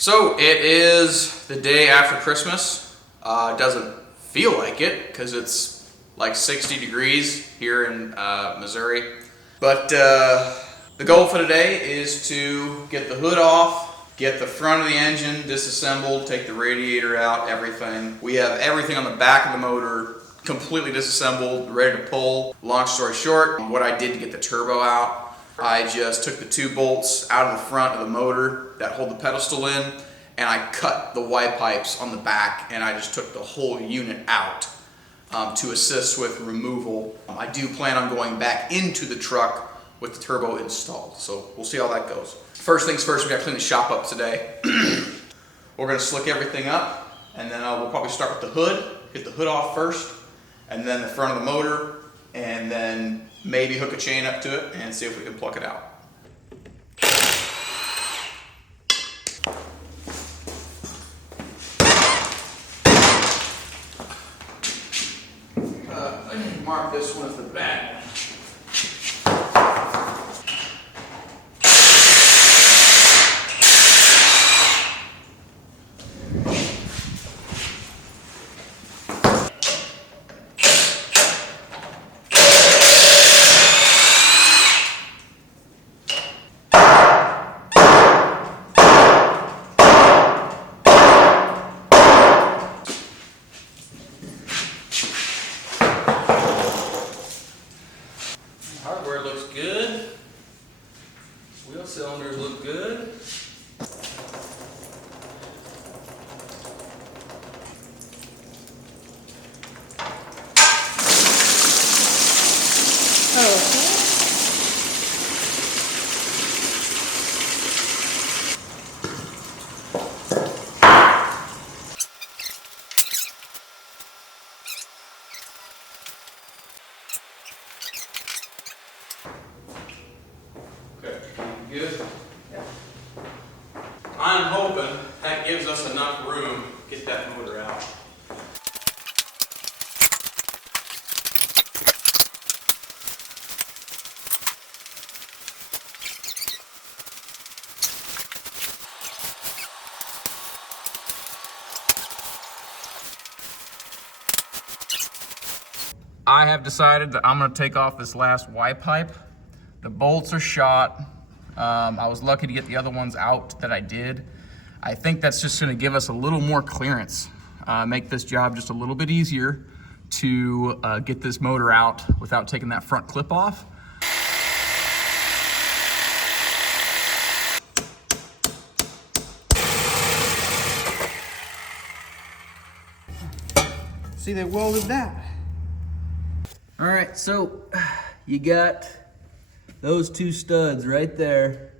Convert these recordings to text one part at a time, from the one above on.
So it is the day after Christmas. It doesn't feel like it because it's like 60 degrees here in Missouri. But the goal for today is to get the hood off, get the front of the engine disassembled, take the radiator out, everything. We have everything on the back of the motor completely disassembled, ready to pull. Long story short, what I did to get the turbo out, I just took the two bolts out of the front of the motor that hold the pedestal in, and I cut the Y pipes on the back, and I just took the whole unit out to assist with removal. I do plan on going back into the truck with the turbo installed, so we'll see how that goes. First things first, we gotta clean the shop up today. We're gonna slick everything up, and then we'll probably start with the hood, get the hood off first, and then the front of the motor, and then maybe hook a chain up to it and see if we can pluck it out. I need to mark this one as the back. Hardware looks good. Wheel cylinders look good. Okay, good? Yeah. I'm hoping that gives us enough room to get that motor out. I have decided that I'm going to take off this last Y pipe. The bolts are shot. I was lucky to get the other ones out that I did. I think that's just going to give us a little more clearance, make this job just a little bit easier to get this motor out without taking that front clip off. See, they welded that. All right, so you got those two studs right there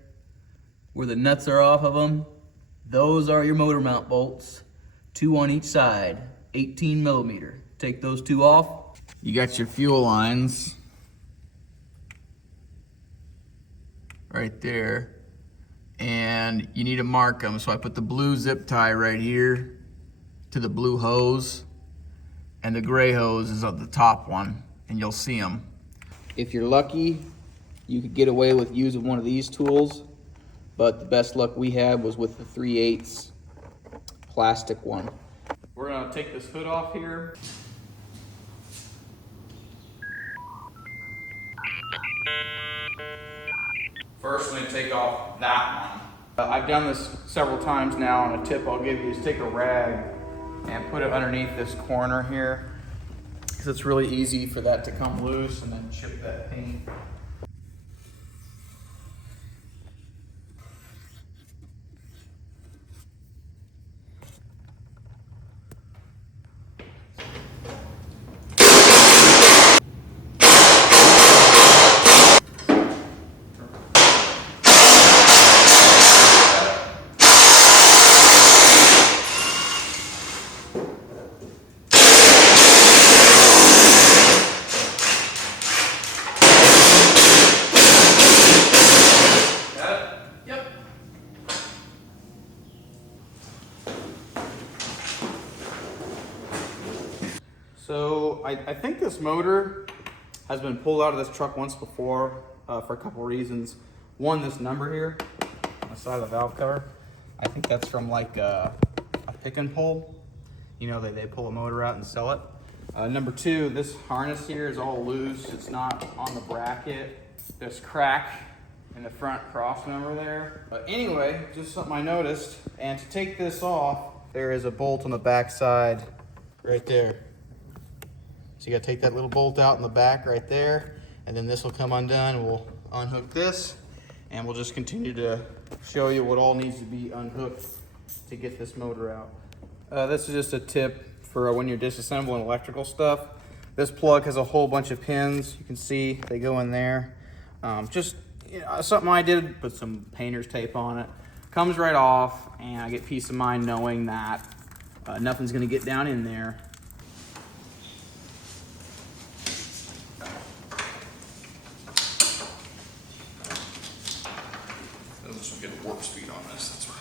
where the nuts are off of them. Those are your motor mount bolts, 2 on each side, 18 millimeter. Take those two off. You got your fuel lines right there, and you need to mark them. So I put the blue zip tie right here to the blue hose, and the gray hose is on the top one, and you'll see them. If you're lucky, you could get away with using one of these tools, but the best luck we had was with the 3/8 plastic one. We're gonna take this hood off here. First, we're gonna take off that one. I've done this several times now, and a tip I'll give you is take a rag and put it underneath this corner here, because it's really easy for that to come loose and then chip that paint. So I think this motor has been pulled out of this truck once before for a couple reasons. One, this number here on the side of the valve cover. I think that's from like a pick and pull. You know, they pull a motor out and sell it. Number two, this harness here is all loose. It's not on the bracket. There's crack in the front cross member there. But anyway, just something I noticed. And to take this off, there is a bolt on the back side right there. So you gotta take that little bolt out in the back right there, and then this will come undone, and we'll unhook this, and we'll just continue to show you what all needs to be unhooked to get this motor out. This is just a tip for when you're disassembling electrical stuff. This plug has a whole bunch of pins. You can see they go in there. Just something I did, put some painter's tape on it. Comes right off, and I get peace of mind knowing that nothing's gonna get down in there. This will get a warp speed on this, that's right.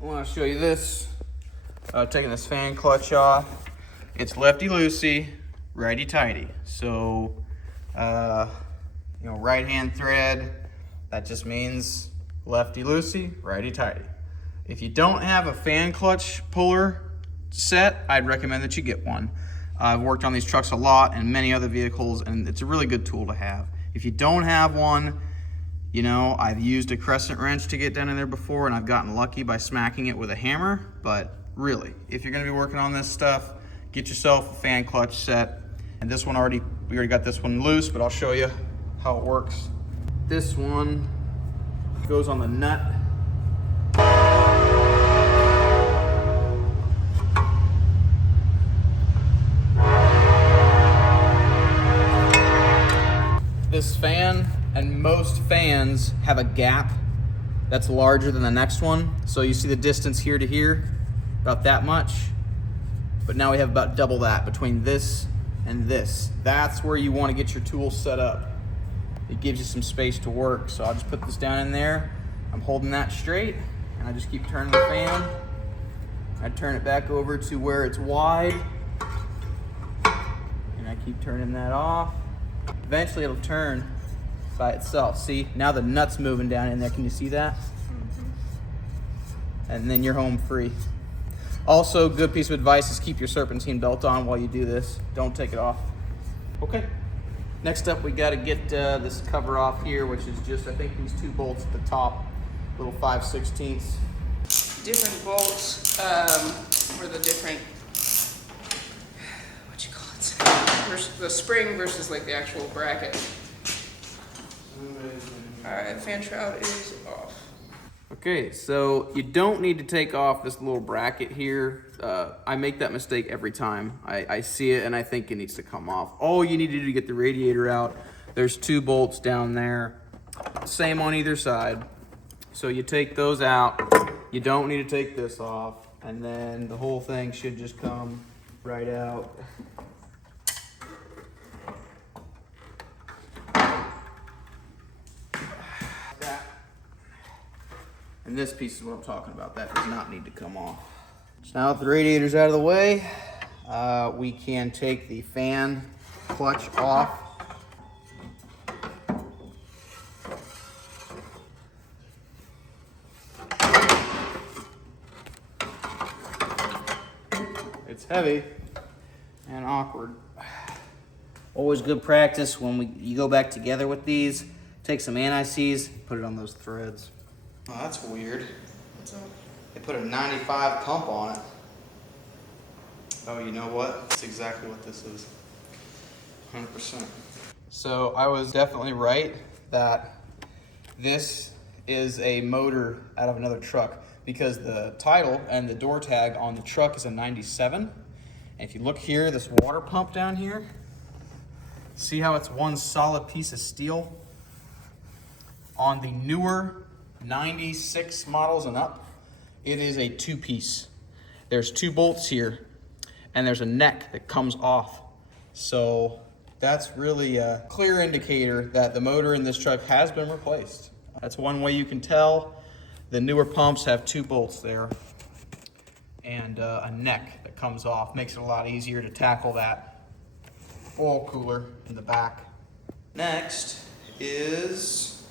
I want to show you this. Taking this fan clutch off. It's lefty-loosey, righty-tighty. So, right hand thread, that just means lefty-loosey, righty-tighty. If you don't have a fan clutch puller set, I'd recommend that you get one. I've worked on these trucks a lot and many other vehicles, and it's a really good tool to have. If you don't have one, I've used a crescent wrench to get down in there before, and I've gotten lucky by smacking it with a hammer. But really, if you're gonna be working on this stuff, get yourself a fan clutch set. And this one we already got this one loose, but I'll show you how it works. This one goes on the nut. This fan and most fans have a gap that's larger than the next one. So you see the distance here to here, about that much. But now we have about double that between this and this. That's where you want to get your tool set up. It gives you some space to work. So I'll just put this down in there. I'm holding that straight, and I just keep turning the fan. I turn it back over to where it's wide, and I keep turning that off. Eventually it'll turn by itself. See, now the nut's moving down in there. Can you see that? And then you're home free. Also, good piece of advice is keep your serpentine belt on while you do this. Don't take it off. Okay. Next up, we got to get this cover off here, which is just, I think, these two bolts at the top, little 5/16. Different bolts for the different, the spring versus like the actual bracket. Alright, fan shroud is off. Okay, so you don't need to take off this little bracket here. I make that mistake every time. I see it and I think it needs to come off. All you need to do to get the radiator out, there's two bolts down there, same on either side. So you take those out, you don't need to take this off, and then the whole thing should just come right out. And this piece is what I'm talking about. That does not need to come off. So now that the radiator's out of the way, we can take the fan clutch off. It's heavy and awkward. Always good practice when you go back together with these. Take some anti-seize, put it on those threads. Oh, that's weird. What's up? They put a 95 pump on it. Oh, you know what? That's exactly what this is. 100%. So I was definitely right that this is a motor out of another truck, because the title and the door tag on the truck is a 97. And if you look here, this water pump down here, see how it's one solid piece of steel? On the newer 96 models and up, it is a two-piece. There's two bolts here, and there's a neck that comes off. So that's really a clear indicator that the motor in this truck has been replaced. That's one way you can tell. The newer pumps have two bolts there and a neck that comes off. Makes it a lot easier to tackle that oil cooler in the back. Next is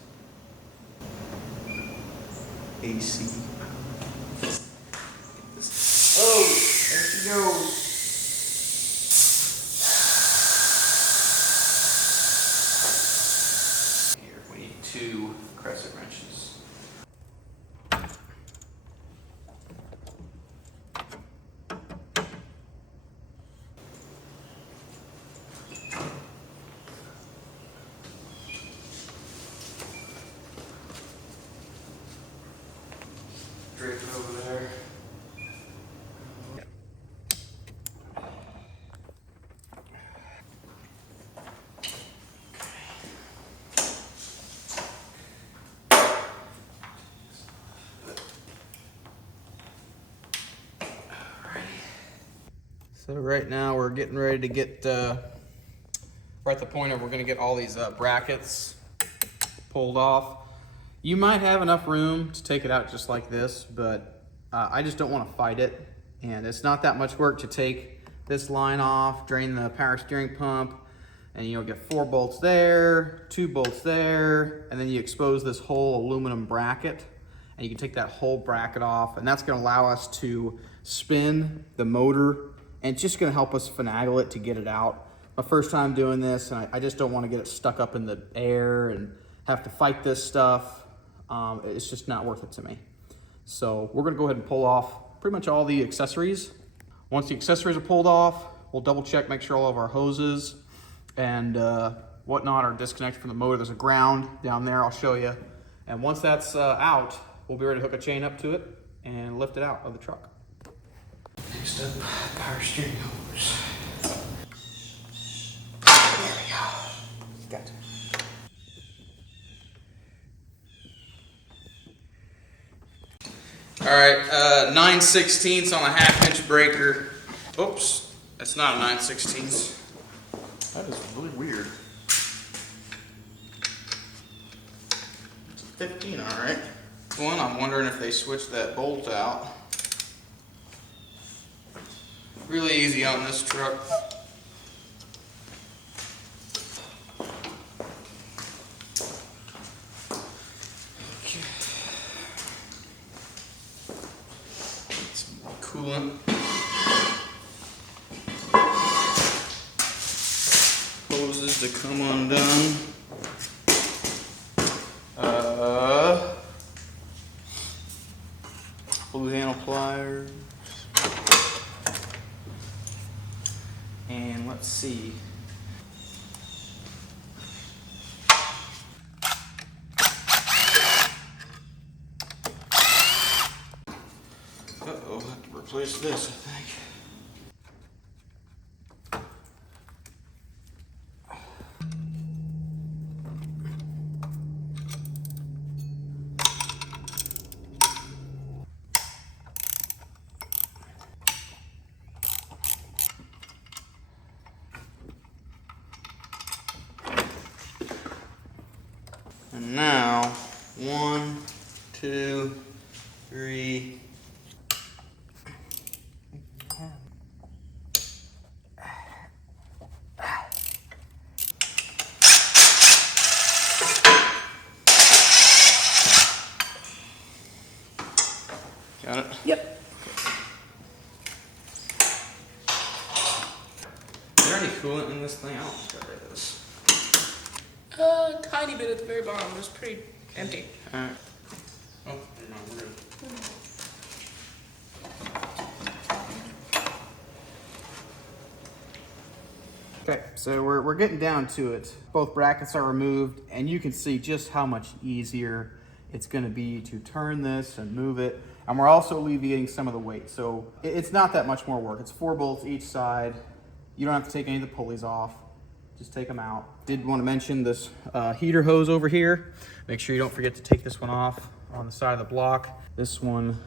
AC. Oh, there she goes. Here, we need 2 crescent wrenches. Drape it over there. So right now we're getting ready to get, we're at the point of we're gonna get all these brackets pulled off. You might have enough room to take it out just like this, but I just don't want to fight it. And it's not that much work to take this line off, drain the power steering pump, and you'll get 4 bolts there, 2 bolts there, and then you expose this whole aluminum bracket, and you can take that whole bracket off, and that's going to allow us to spin the motor, and it's just going to help us finagle it to get it out. My first time doing this, and I just don't want to get it stuck up in the air and have to fight this stuff. It's just not worth it to me. So we're gonna go ahead and pull off pretty much all the accessories. Once the accessories are pulled off, we'll double check, make sure all of our hoses and whatnot are disconnected from the motor. There's a ground down there, I'll show you. And once that's out, we'll be ready to hook a chain up to it and lift it out of the truck. Next up, power steering hose. There we go. Got it. All right, 9/16 on a 1/2-inch breaker. Oops, that's not a 9/16. That is really weird. It's a 15, all right. One, I'm wondering if they switched that bolt out. Really easy on this truck. Coolant. Hoses to come undone. Blue handle pliers. And let's see. Uh-oh, I have to replace this, I think. And now, 1, 2, 3. Got it? Yep. Is there any coolant in this thing? I don't think I read this. Tiny bit at the very bottom. It was pretty empty. Alright. Oh, never mind, we're good. Okay, so we're getting down to it. Both brackets are removed, and you can see just how much easier it's going to be to turn this and move it. And we're also alleviating some of the weight. So it's not that much more work. It's 4 bolts each side. You don't have to take any of the pulleys off. Just take them out. Did want to mention this heater hose over here. Make sure you don't forget to take this one off on the side of the block. This one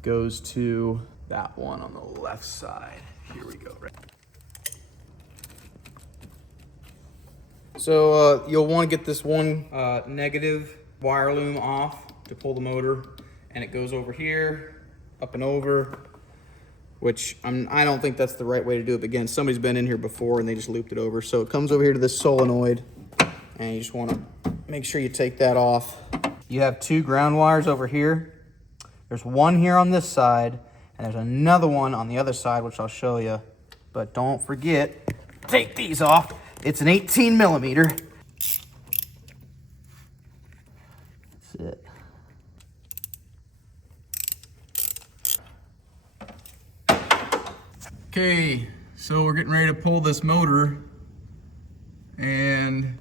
goes to that one on the left side. Here we go. So you'll want to get this one negative wire loom off to pull the motor, and it goes over here, up and over, which I don't think that's the right way to do it. But again, somebody's been in here before and they just looped it over. So it comes over here to this solenoid, and you just want to make sure you take that off. You have 2 ground wires over here. There's one here on this side, and there's another one on the other side, which I'll show you. But don't forget, take these off. It's an 18 millimeter. That's it. Okay, so we're getting ready to pull this motor, and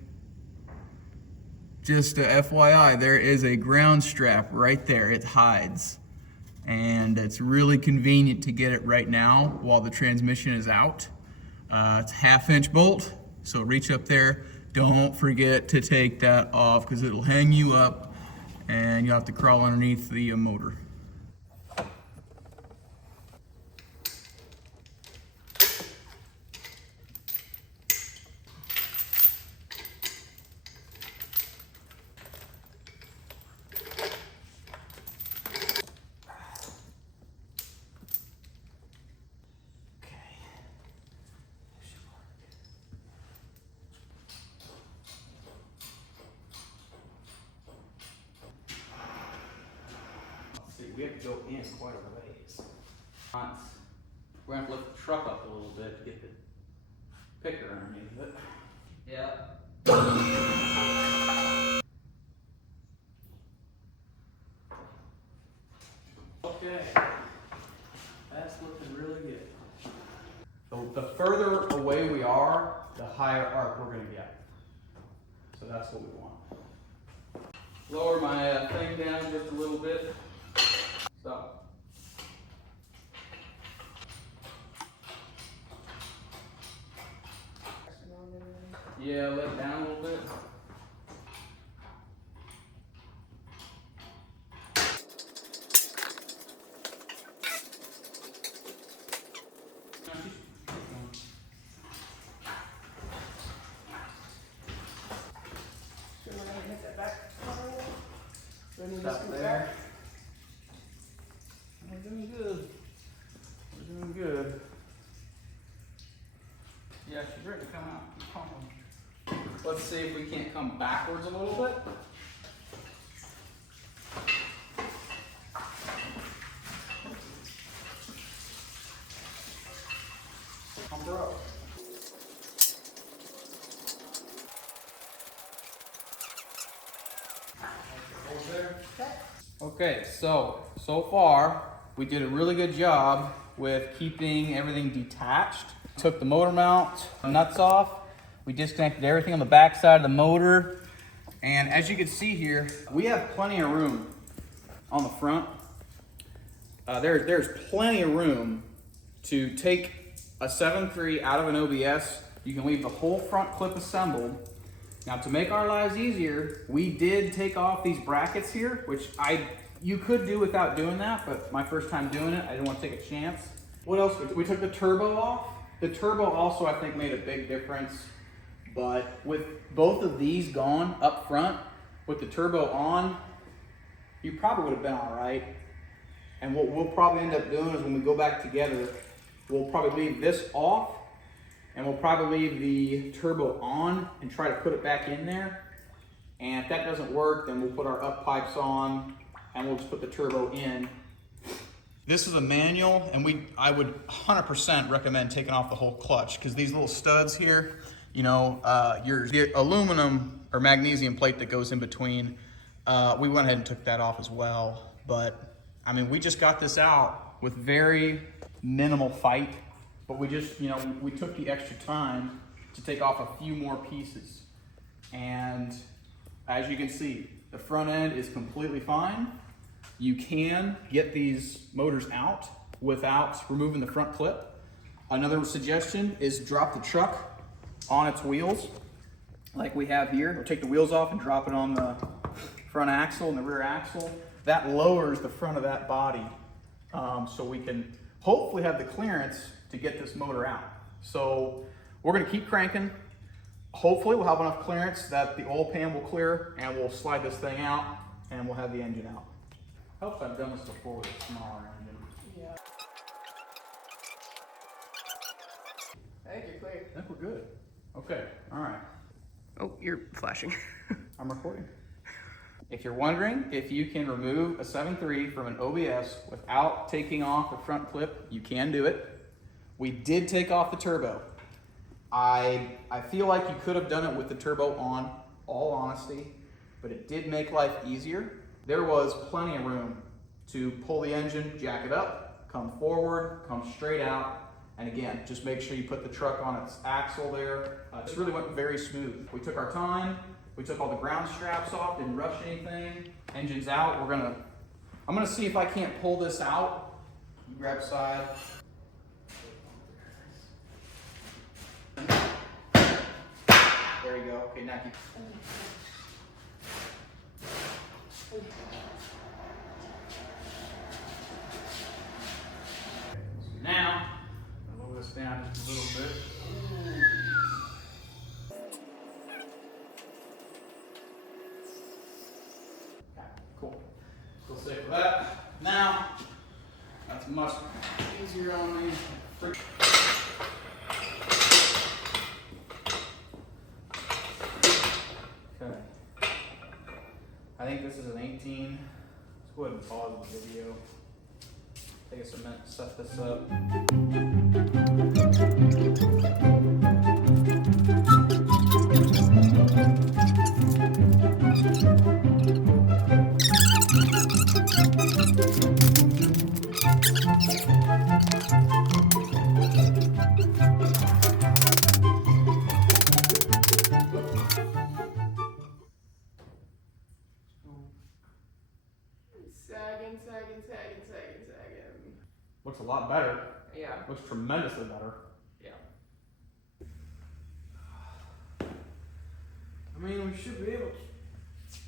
just a FYI, there is a ground strap right there. It hides, and it's really convenient to get it right now while the transmission is out. It's a 1/2-inch bolt, so reach up there. Don't forget to take that off because it'll hang you up and you'll have to crawl underneath the motor. We have to go in quite a ways. We're going to lift the truck up a little bit to get the picker underneath it. Yeah. Okay. That's looking really good. The further away we are, the higher arc we're going to get. So that's what we want. Lower my thing down just a little bit. Stop. Yeah, let it down a little bit. Stop there. We're doing good. We're doing good. Yeah, she's ready to come out. Let's see if we can't come backwards a little bit. Come bro. Okay, so far we did a really good job with keeping everything detached. Took the motor mount nuts off. We disconnected everything on the back side of the motor. And as you can see here, we have plenty of room on the front. There's plenty of room to take a 7.3 out of an OBS. You can leave the whole front clip assembled. Now to make our lives easier, we did take off these brackets here, which you could do without doing that, but my first time doing it, I didn't want to take a chance. What else? We took the turbo off. The turbo also, I think, made a big difference, but with both of these gone up front, with the turbo on, you probably would have been all right. And what we'll probably end up doing is when we go back together, we'll probably leave this off, and we'll probably leave the turbo on and try to put it back in there. And if that doesn't work, then we'll put our up pipes on and we'll just put the turbo in. This is a manual, and I would 100% recommend taking off the whole clutch, because these little studs here, you know, the aluminum or magnesium plate that goes in between, we went ahead and took that off as well. But I mean, we just got this out with very minimal fight, but we just, you know, we took the extra time to take off a few more pieces. And as you can see, the front end is completely fine. You can get these motors out without removing the front clip. Another suggestion is drop the truck on its wheels, like we have here. Or take the wheels off and drop it on the front axle and the rear axle. That lowers the front of that body, so we can hopefully have the clearance to get this motor out. So we're gonna keep cranking. Hopefully we'll have enough clearance that the oil pan will clear, and we'll slide this thing out and we'll have the engine out. I hope I've done this before with a smaller engine. Yeah. I think you're clear. I think we're good. Okay, all right. Oh, you're flashing. I'm recording. If you're wondering if you can remove a 7.3 from an OBS without taking off the front clip, you can do it. We did take off the turbo. I feel like you could have done it with the turbo on, all honesty, but it did make life easier. There was plenty of room to pull the engine, jack it up, come forward, come straight out, and again, just make sure you put the truck on its axle there. It really went very smooth. We took our time, we took all the ground straps off, didn't rush anything. Engine's out, I'm gonna see if I can't pull this out. You grab side. There you go. Okay, now keep. Now, I'll move this down just a little bit. Okay, cool. We'll safe with that. Now, that's much easier on me. Okay. I think this is an 18. Let's go ahead and pause the video. Take us a minute to set this up. Sagging. Looks a lot better. Yeah. Looks tremendously better. Yeah. I mean, we should be able to. It's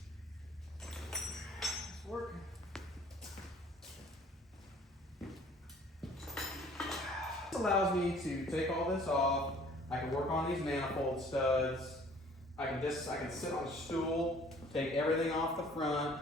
working. This allows me to take all this off. I can work on these manifold studs. I can sit on a stool, take everything off the front,